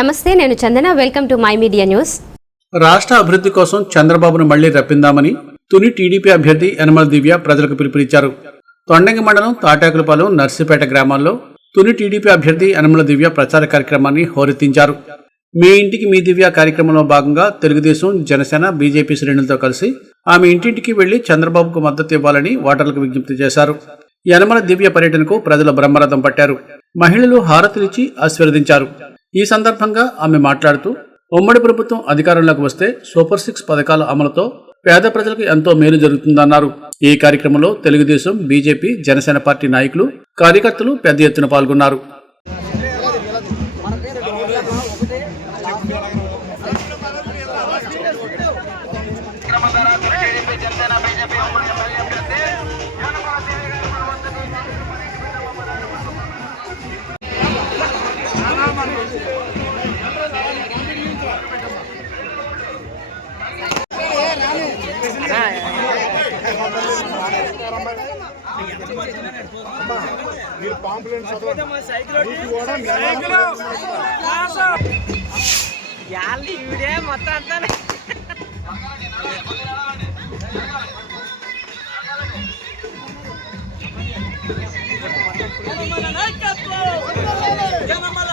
నమస్తే, నేను Chandana. Welcome to my media news. రాష్ట్ర అభివృద్ధి కోసం చంద్రబాబును మళ్లీ రప్పిందామని తుని టీడీపీ అభ్యర్థి యనమల దివ్య ప్రజలకు పిలుపునిచ్చారు. తొండంగి మండలం తాటాకులపాలెం నర్సిపేట గ్రామాల్లో తుని టీడీపీ అభ్యర్థి యనమల దివ్య ప్రచార కార్యక్రమాన్ని హోరెత్తించారు. మీ ఇంటికి మీ దివ్య కార్యక్రమంలో భాగంగా తెలుగుదేశం, జనసేన, బీజేపీ శ్రేణులతో కలిసి ఆమె ఇంటింటికి వెళ్లి చంద్రబాబుకు మద్దతు ఇవ్వాలని ఓటర్లకు విజ్ఞప్తి చేశారు. యనమల దివ్య పర్యటనకు ప్రజల బ్రహ్మరథం పట్టారు. మహిళలు హారతులిచ్చి ఆశీర్వదించారు. ఈ సందర్భంగా ఆమె మాట్లాడుతూ, ఉమ్మడి ప్రభుత్వం అధికారంలోకి వస్తే సూపర్ 6 పథకాల అమలుతో పేద ప్రజలకు ఎంతో మేలు జరుగుతుందన్నారు. ఈ కార్యక్రమంలో తెలుగుదేశం, బీజేపీ, జనసేన పార్టీ నాయకులు, కార్యకర్తలు పెద్ద ఎత్తున పాల్గొన్నారు. జనమల